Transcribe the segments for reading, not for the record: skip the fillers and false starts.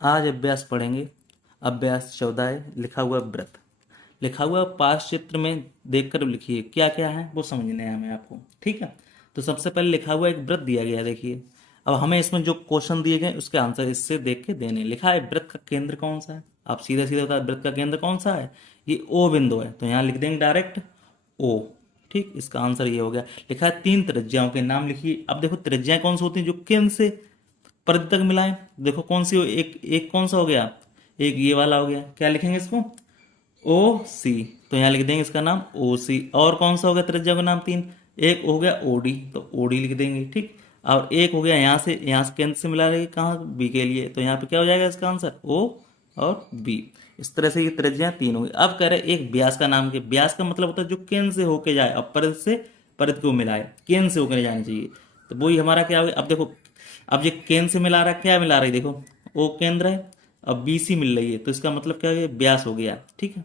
आज अभ्यास पढ़ेंगे। अभ्यास 14 है, लिखा हुआ व्रत। लिखा हुआ पास चित्र में देखकर लिखिए क्या क्या है, वो समझना है हमें आपको। ठीक है, तो सबसे पहले लिखा हुआ एक व्रत दिया गया है, देखिए। अब हमें इसमें जो क्वेश्चन दिए गए उसके आंसर इससे देख के देने। लिखा है व्रत का केंद्र कौन सा है, आप सीधे सीधे बता व्रत का केंद्र कौन सा है, ये ओ बिंदु है, तो यहाँ लिख देंगे डायरेक्ट ओ। ठीक, इसका आंसर ये हो गया। लिखा है 3 त्रिज्याओं के नाम लिखिए। अब देखो त्रिज्याएं कौन सी होती हैं, जो केंद्र से परिधि तक मिलाएं। देखो कौन सी एक एक कौन सा हो गया, एक ये वाला हो गया, क्या लिखेंगे इसको, ओ सी। तो यहाँ लिख देंगे इसका नाम ओ सी। और कौन सा हो गया त्रिज्या का नाम 3, एक हो गया ओडी, तो ओडी लिख देंगे। ठीक, और एक हो गया यहाँ से केंद्र से मिला रही कहाँ, बी के लिए, तो यहाँ पे क्या हो जाएगा इसका आंसर ओ और बी। इस तरह से ये त्रिज्या 3 हो गई। अब कह रहे हैं एक व्यास का नाम के, व्यास का मतलब होता है जो केंद्र से होके जाए, अब परिधि से परिधि को मिलाए, केंद्र से होकर जानी चाहिए। तो वही हमारा क्या हो गया। अब देखो, अब ये केंद्र से मिला रहा है, क्या मिला रही है, देखो ओ केंद्र है, अब बी सी मिल रही है, तो इसका मतलब क्या हो गया, व्यास हो गया। ठीक है,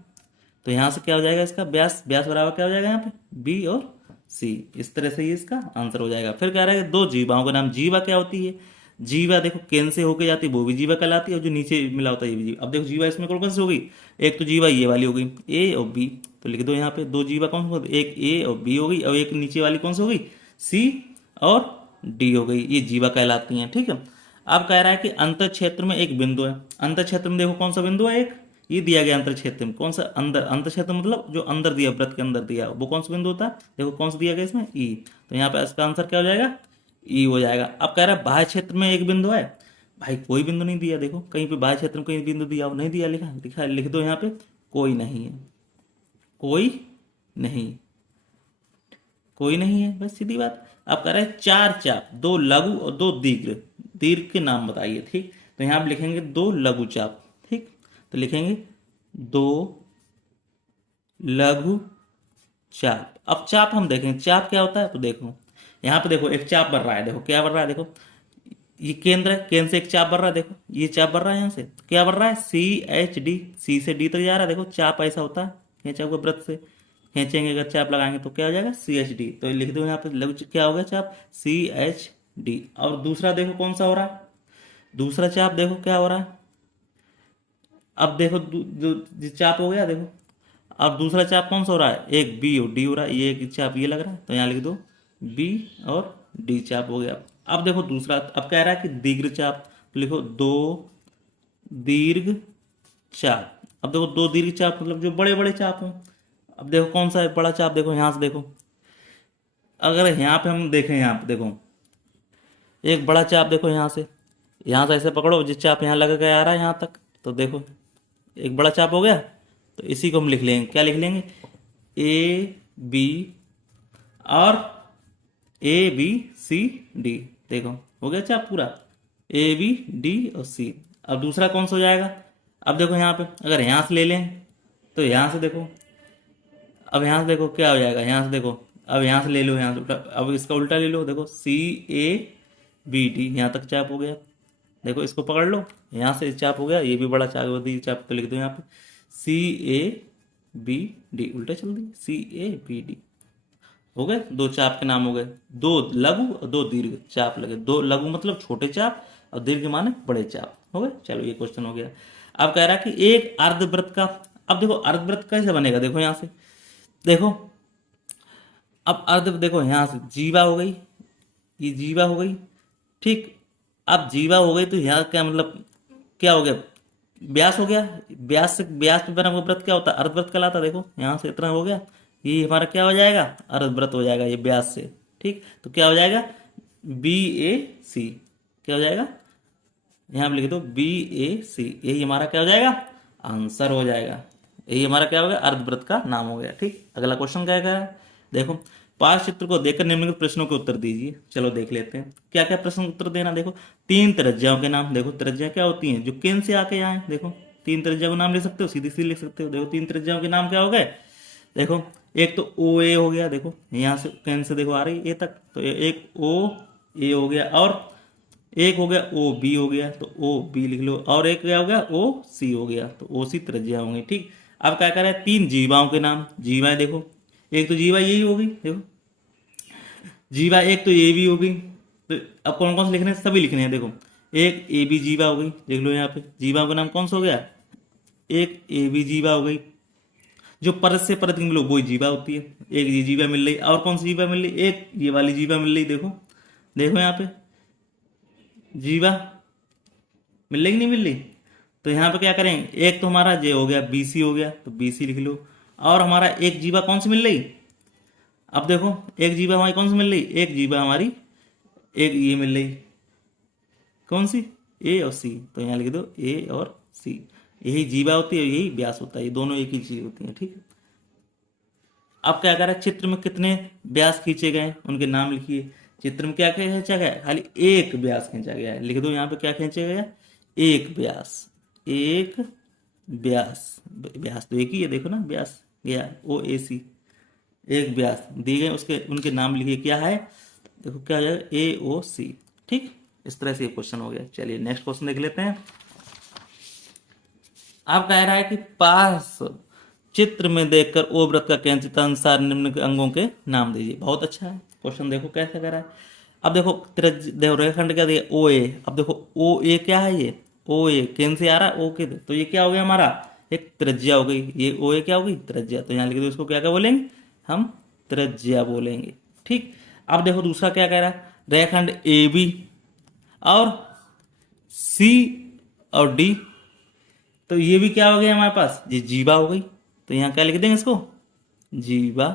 तो यहाँ से क्या हो जाएगा इसका व्यास, व्यास बराबर क्या हो जाएगा यहाँ पे बी और सी। इस तरह से ये इसका आंसर हो जाएगा। फिर कह रहा है कि 2 जीवाओं का नाम। जीवा क्या होती है, जीवा देखो केंद्र से होके जाती है, वो भी जीवा कहलाती है, और जो नीचे मिला होता है ये भी जीवा। अब देखो जीवा इसमें कौन कौन सी होगी, एक तो जीवा ये वाली हो गई ए और बी, तो लिख दो यहाँ पे 2 जीवा कौन सी, एक ए और बी हो गई, और एक नीचे वाली कौन सी हो गई सी और डी हो गई, ये जीवा कहलाती हैं। ठीक है, अब कह रहा है कि अंतर क्षेत्र में एक बिंदु है। अंतर क्षेत्र में देखो कौन सा बिंदु है, एक ये दिया गया अंतर क्षेत्र में, कौन सा अंदर, अंतर क्षेत्र मतलब जो अंदर दिया, व्रत के अंदर दिया, वो कौन सा बिंदु होता है, देखो कौन सा दिया गया इसमें ई, तो यहाँ पे इसका आंसर क्या हो जाएगा ई हो जाएगा। अब कह रहा है बाह्य क्षेत्र में एक बिंदु है। भाई कोई बिंदु नहीं दिया, देखो कहीं पे बाह्य क्षेत्र में कोई बिंदु दिया हो, नहीं दिया, लिखा लिखा है, लिख दो यहाँ पे कोई नहीं है, कोई नहीं, कोई नहीं है, बस सीधी बात। अब कह रहे हैं 4 चाप, 2 लघु और 2 दीर्घ, दीर्घ के नाम बताइए। ठीक, तो यहाँ आप लिखेंगे 2 लघु चाप। ठीक, तो लिखेंगे 2 लघु चाप। अब चाप हम देखेंगे चाप क्या होता है, तो देखो यहाँ पे देखो एक चाप बन रहा है, देखो क्या बन रहा है, देखो ये केंद्र है, केंद्र से एक चाप बन रहा है, देखो ये चाप बन रहा है, यहाँ से क्या बन रहा है सी एच डी, सी से डी तक जा रहा है। देखो चाप ऐसा होता है, खींचा हुआ व्रत से खींचेंगे, अगर चाप लगाएंगे तो क्या हो जाएगा सी एच डी, तो लिख दो यहाँ पे लघु क्या हो गया चाप सी एच डी। और दूसरा देखो कौन सा हो रहा है, दूसरा चाप देखो क्या हो रहा है। अब देखो चाप हो गया, देखो अब दूसरा चाप कौन सा हो रहा है, एक बी और डी हो रहा है, ये एक चाप ये लग रहा है, तो यहाँ लिख दो बी और डी चाप हो गया। अब देखो दूसरा, अब कह रहा है कि दीर्घ चाप, तो लिखो 2 दीर्घ चाप। अब देखो 2 दीर्घ चाप मतलब जो बड़े बड़े चाप हों। अब देखो कौन सा है बड़ा चाप, देखो यहाँ से देखो, अगर यहाँ पे हम देखें, यहाँ पे देखो एक बड़ा चाप, देखो यहाँ से ऐसे पकड़ो, जिस चाप यहाँ लग के आ रहा है यहाँ तक, तो देखो एक बड़ा चाप हो गया, तो इसी को हम लिख लेंगे, क्या लिख लेंगे ए बी और ए बी सी डी। देखो हो गया चाप पूरा ए बी डी और सी। अब दूसरा कौन सा हो जाएगा, अब देखो यहाँ पे अगर यहाँ से ले लें, तो यहाँ से देखो, अब यहाँ से देखो क्या हो जाएगा, यहाँ से देखो, अब यहाँ से ले लो, यहाँ से उल्टा, अब इसका उल्टा ले लो, देखो सी ए बी डी, यहाँ तक चाप हो गया। देखो इसको पकड़ लो, यहाँ से चाप हो गया, ये भी बड़ा चाप दी चाप, तो लिख दो यहाँ पे सी ए बी डी, उल्टा चल दी सी ए बी डी। हो गए 2 चाप के नाम हो गए, 2 लघु और 2 दीर्घ चाप लगे। 2 लघु मतलब छोटे चाप और दीर्घ माने बड़े चाप। हो गए, चलो ये क्वेश्चन हो गया। अब कह रहा है कि एक अर्धवृत्त का, अब देखो अर्धवृत्त कैसे बनेगा, देखो यहाँ से देखो, अब अर्ध देखो यहाँ से जीवा हो गई, ये जीवा हो गई। ठीक, अब जीवा हो गई तो यहाँ क्या मतलब क्या हो गया, व्यास हो गया। व्यास से व्यास पे बना हुआ व्रत क्या होता है, अर्धव्रत कहलाता है। देखो यहाँ से इतना हो गया, ये हमारा क्या हो जाएगा अर्धव्रत हो जाएगा ये व्यास से। ठीक, तो क्या हो जाएगा बी ए सी, क्या हो जाएगा यहाँ पे लिख दो बी ए सी, यही हमारा क्या हो जाएगा आंसर हो जाएगा। यही हमारा क्या हो गया अर्धव्रत का नाम हो गया। ठीक, अगला क्वेश्चन क्या है, देखो पास चित्र को देखकर निम्नलिखित प्रश्नों के उत्तर दीजिए। चलो देख लेते हैं क्या क्या प्रश्न उत्तर देना। देखो 3 त्रिज्याओं के नाम, देखो त्रिज्या क्या होती हैं जो केंद्र से आके आए, देखो 3 त्रिज्या को नाम ले सकते हो, सीधी सीधी लिख सकते हो। देखो 3 त्रिज्याओं के नाम क्या हो गए, देखो एक तो ओ ए हो गया, देखो यहाँ से केंद्र से देखो आ रही ए तक, तो एक ओ ए हो गया, और एक हो गया ओ बी हो गया, तो ओ बी लिख लो, और एक क्या हो गया ओ सी हो गया, तो ओ सी त्रिज्या होंगी। ठीक, अब क्या कर रहा है 3 जीवाओं के नाम। जीवाएं देखो, एक तो जीवा यही होगी, देखो जीवा एक तो ये भी होगी, तो अब कौन कौन से लिखने हैं, सभी लिखने हैं। देखो एक ए बी जीवा हो गई, देख लो यहाँ पे जीवा का नाम कौन सा हो गया, एक ए बी जीवा हो गई। जो परत से परत निकलो वो जीवा होती है, एक ये जीवा मिल रही। और कौन सी जीवा मिल रही, एक ये वाली जीवा मिल रही, देखो देखो यहाँ पे जीवा मिल रही कि नहीं मिल रही। तो यहाँ पे क्या करेंगे, एक तो हमारा जे हो गया बीसी हो गया, तो बीसी लिख लो। और हमारा एक जीवा कौन सी मिल रही, अब देखो एक जीवा हमारी कौन सी मिल रही, एक जीवा हमारी एक ये मिल रही, कौन सी, ए और सी। तो यहाँ लिख दो ए और सी, यही जीवा होती है, यही व्यास होता है, ये दोनों एक ही चीज होती है, ठीक है। अब क्या करें, चित्र में कितने व्यास खींचे गए उनके नाम लिखिए। चित्र में क्या क्या खींचा गया, खाली एक व्यास खींचा गया है, लिख दो यहाँ पे क्या खींचा गया, एक व्यास, एक व्यास। व्यास तो एक ही है, देखो ना व्यास गया ओ ए सी, एक व्यास दिए गए, उसके उनके नाम लिखिए क्या है, देखो क्या हो जाएगा ए ओ सी, ठीक। इस तरह से ये क्वेश्चन हो गया। चलिए नेक्स्ट क्वेश्चन देख लेते हैं। आप कह रहा है कि पास चित्र में देखकर ओ व्रत का केंद्रित अनुसार निम्न के अंगों के नाम दीजिए। बहुत अच्छा है क्वेश्चन, देखो कैसे कह रहा है। अब देखो देखो रेखाखंड क्या दिया ओ ए, अब देखो ओ ए क्या है, ये ओ ए केंद्र से आ रहा है ओ के, तो ये क्या हो गया हमारा एक त्रिज्या हो गई, ये ओ ए क्या होगी त्रिज्या। तो यहाँ लिख दो इसको क्या क्या बोलेंगे हम, त्रिज्या बोलेंगे, ठीक। अब देखो दूसरा क्या कह रहा है, रेखाखंड ए बी और सी और डी, तो ये भी क्या हो गया हमारे पास, ये जीवा हो गई। तो यहां क्या लिख देंगे इसको, जीवा।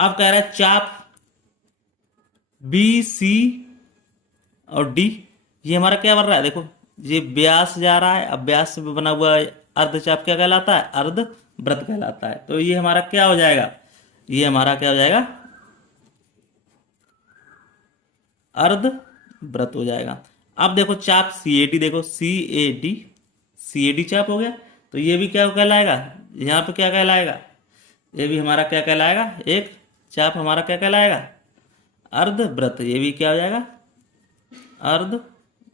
अब कह रहा है चाप बी सी और डी, ये हमारा क्या बन रहा है, देखो ये व्यास जा रहा है, अब व्यास से बना हुआ अर्धचाप क्या कहलाता है, अर्ध वृत्त कहलाता है। तो ये हमारा क्या हो जाएगा, ये हमारा क्या हो जाएगा, अर्ध वृत्त हो जाएगा। अब देखो चाप सी ए डी, देखो सी A D, C A D चाप हो गया, तो ये भी क्या कहलाएगा, यहाँ पे क्या कहलाएगा, ये भी हमारा क्या कहलाएगा, एक चाप हमारा क्या कहलाएगा, अर्ध वृत्त, ये भी क्या हो जाएगा अर्ध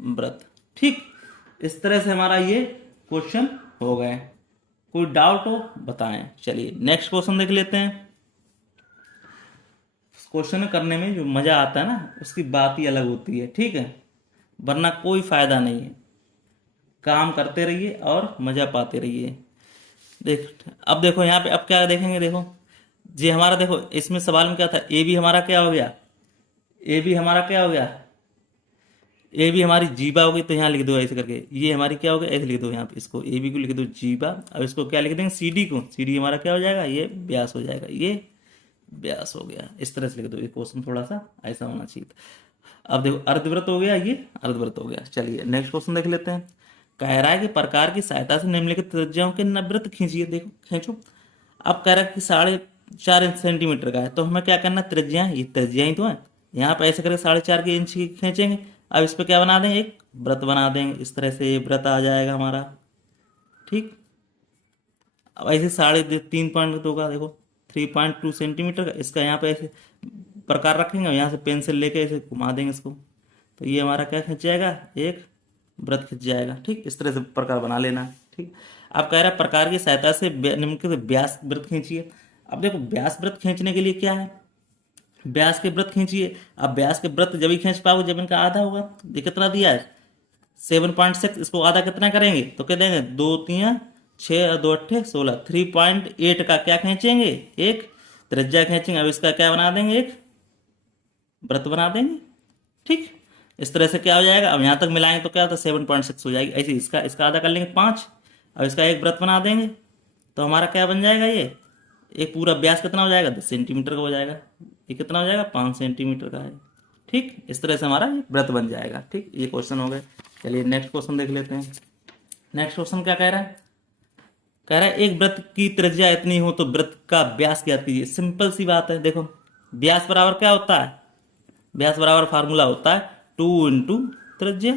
वृत्त, ठीक। इस तरह से हमारा ये क्वेश्चन हो गए। कोई डाउट हो बताएं। चलिए नेक्स्ट क्वेश्चन देख लेते हैं। क्वेश्चन करने में जो मजा आता है ना उसकी बात ही अलग होती है, ठीक है, वरना कोई फायदा नहीं है। काम करते रहिए और मजा पाते रहिए। देख अब देखो यहाँ पे अब क्या देखेंगे, देखो ये हमारा देखो इसमें सवाल में क्या था, ए भी हमारा क्या हो गया, ए भी हमारा क्या हो गया, ए भी हमारी जीवा हो गई। तो यहाँ लिख दो ऐसे करके, ये हमारी क्या हो गया ऐसे लिख दो यहाँ पे, इसको ए बी को लिख दो जीवा। अब इसको क्या लिख देंगे सी डी को, सी डी हमारा क्या हो जाएगा, ये व्यास हो जाएगा, ये व्यास हो गया। इस तरह से लिख दो, ये क्वेश्चन थोड़ा सा ऐसा होना चाहिए था। अब देखो अर्धवृत्त हो गया, ये अर्धवृत्त हो गया। चलिए नेक्स्ट क्वेश्चन देख लेते हैं। कह रहा है कि प्रकार की सहायता से निम्नलिखित त्रिज्याओं के वृत्त खींचिए। देखो खींचो। अब कह रहा है कि 4.5 सेंटीमीटर का है, तो हमें क्या करना, त्रिज्या, ये त्रिज्या ही तो है, यहाँ पे ऐसे करके 4.5 के इंच की खींचेंगे। अब इस पर क्या बना देंगे, एक वृत्त बना देंगे, इस तरह से ये वृत्त आ जाएगा हमारा, ठीक। अब ऐसे 3.2 का देखो 3.2 सेंटीमीटर का, इसका यहाँ पे ऐसे प्रकार रखेंगे और यहाँ से पेंसिल लेके ऐसे घुमा देंगे इसको, तो ये हमारा क्या खिंच जाएगा, एक वृत्त खिंच जाएगा, ठीक। इस तरह से प्रकार बना लेना, ठीक। अब कह रहा है प्रकार की सहायता से निम्नलिखित व्यास वृत्त खींचिए। अब देखो व्यास वृत्त खींचने के लिए क्या है, व्यास के वृत्त खींचिए। अब व्यास के वृत्त जब ही खींच पाओगे जब इनका आधा होगा। ये कितना दिया है 7.6, इसको आधा कितना करेंगे तो क्या देंगे 2 3 6 और 2 8 16, 3.8 का क्या खींचेंगे, एक त्रिज्या खींचेंगे। अब इसका क्या बना देंगे, एक वृत्त बना देंगे, ठीक। इस तरह से क्या हो जाएगा, अब यहाँ तक मिलाएंगे तो क्या होता है 7.6 हो जाएगी। ऐसे इसका इसका आधा कर लेंगे 5, अब इसका एक वृत्त बना देंगे तो हमारा क्या बन जाएगा, ये एक पूरा व्यास कितना हो जाएगा 10 सेंटीमीटर का हो जाएगा। ये कितना हो जाएगा 5 सेंटीमीटर का है, ठीक। इस तरह से हमारा ये वृत्त बन जाएगा, ठीक। ये क्वेश्चन हो गए। चलिए नेक्स्ट क्वेश्चन देख लेते हैं। नेक्स्ट क्वेश्चन क्या कह रहा है, कह रहा है एक वृत्त की त्रिज्या इतनी हो तो वृत्त का व्यास ज्ञात कीजिए। सिंपल सी बात है, देखो व्यास बराबर क्या होता है, व्यास बराबर फार्मूला होता है 2 इंटू त्रिज्या,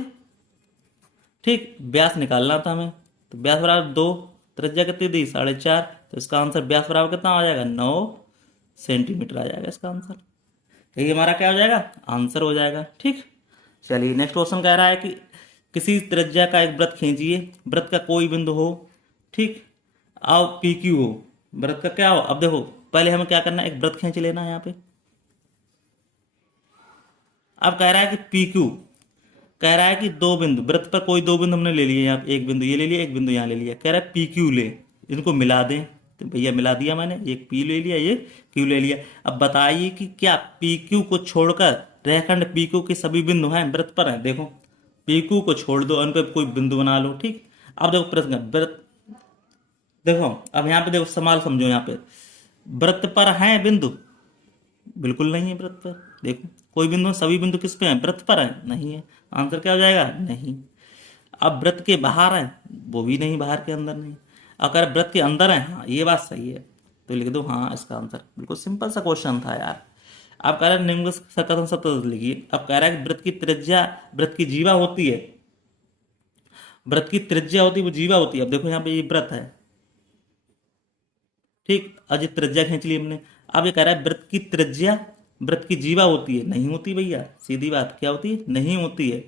ठीक। व्यास निकालना था हमें, तो व्यास बराबर 2, त्रिज्या कितनी दी 4.5, तो इसका आंसर व्यास बराबर कितना आ जाएगा 9 सेंटीमीटर आ जाएगा इसका आंसर। यही हमारा क्या हो जाएगा आंसर हो जाएगा, ठीक। चलिए नेक्स्ट क्वेश्चन कह रहा है कि किसी त्रिज्या का एक वृत्त खींचिए, वृत्त का कोई बिंदु हो, ठीक, आओ पी क्यू हो, वृत्त का क्या हो। अब देखो पहले हमें क्या करना है, एक वृत्त खींच लेना है यहाँ पे। अब कह रहा है कि पी क्यू कह रहा है कि दो बिंदु, वृत्त पर कोई दो बिंदु हमने ले लिए, यहाँ एक बिंदु ये ले लिया, एक बिंदु यहाँ ले लिया, कह रहा है पी क्यू ले, इनको मिला दें। तो भैया मिला दिया मैंने, एक पी ले लिया, ये क्यू ले लिया। अब बताइए कि क्या पी क्यू को छोड़कर रेखाखंड पी क्यू के सभी बिंदु हैं वृत्त पर हैं। देखो पी क्यू को छोड़ दो, उन पर कोई बिंदु बना लो। ठीक, अब देखो प्रश्न वृत्त, देखो अब यहाँ पे देखो सवाल समझो, यहाँ पे वृत्त पर हैं बिंदु, बिल्कुल नहीं है वृत्त पर। देखो कोई बिंदु, सभी बिंदु किस पे हैं, वृत्त पर है, नहीं है। आंसर क्या हो जाएगा, नहीं। अब वृत्त के बाहर है, वो भी नहीं, बाहर के अंदर नहीं। अगर वृत्त के अंदर है, हाँ ये बात सही है, तो लिख दो हाँ इसका आंसर। बिल्कुल सिंपल सा क्वेश्चन था यार। अब कह रहा है निम्न का कथन सत्य लिखिए। अब कह रहा है कि वृत्त की त्रिज्या, वृत्त की जीवा होती है, वृत्त की त्रिज्या होती है, वो जीवा होती है। अब देखो यहाँ पे ये वृत्त है, ठीक, अजय त्रिज्या खींच ली हमने। अब ये कह रहा है वृत्त की त्रिज्या वृत्त की जीवा होती है, नहीं होती भैया, सीधी बात, क्या होती है, नहीं होती है।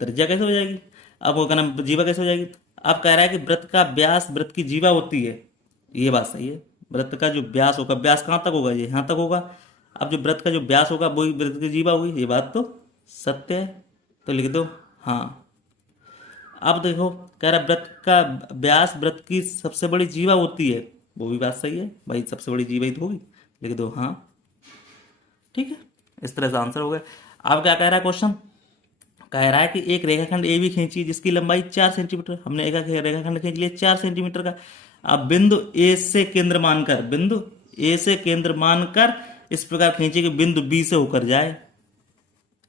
त्रिज्या कैसे हो जाएगी, अब वो कहना जीवा कैसे हो जाएगी। अब कह रहा है कि वृत्त का व्यास वृत्त की जीवा होती है, ये बात सही है। वृत्त का जो व्यास होगा, व्यास कहाँ तक होगा, ये यहाँ तक होगा। अब जो वृत्त का जो व्यास होगा वही वृत्त की जीवा होगी, ये बात तो सत्य है, तो लिख दो हाँ। अब देखो कह रहा है वृत्त का व्यास वृत्त की सबसे बड़ी जीवा होती है, वो भी बात सही है भाई, सबसे बड़ी जीवा ही तो होगी, लिख दो हाँ। ठीक है, इस तरह से आंसर हो गया। अब क्या कह रहा है क्वेश्चन, कह रहा है कि एक रेखाखंड ए भी खींची जिसकी लंबाई 4 सेंटीमीटर, हमने एक रेखाखंड खींच लिया 4 सेंटीमीटर का। अब बिंदु ए से केंद्र मानकर, बिंदु ए से केंद्र मानकर इस प्रकार खींचे कि बिंदु बी से होकर जाए।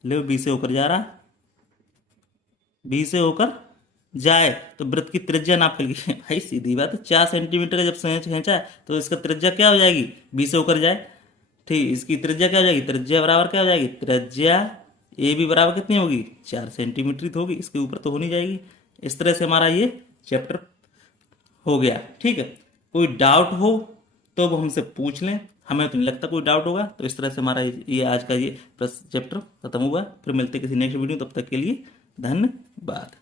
ले बी से होकर जा रहा, बी से होकर जाए, तो वृत्त की त्रिज्या नाप कर लिखिए। भाई सीधी बात है, 4 सेंटीमीटर का जब खींचा है तो इसका त्रिज्या क्या हो जाएगी, बी से होकर जाए। ठीक, इसकी त्रिज्या क्या हो जाएगी, त्रिज्या बराबर क्या हो जाएगी, त्रिज्या ए बी बराबर कितनी होगी, 4 सेंटीमीटर तो होगी, इसके ऊपर तो होनी जाएगी। इस तरह से हमारा ये चैप्टर हो गया। ठीक है, कोई डाउट हो तो वो हमसे पूछ लें, हमें तो नहीं लगता कोई डाउट होगा। तो इस तरह से हमारा ये आज का ये चैप्टर खत्म हुआ। फिर मिलते किसी नेक्स्ट वीडियो, तब तक के लिए धन्यवाद।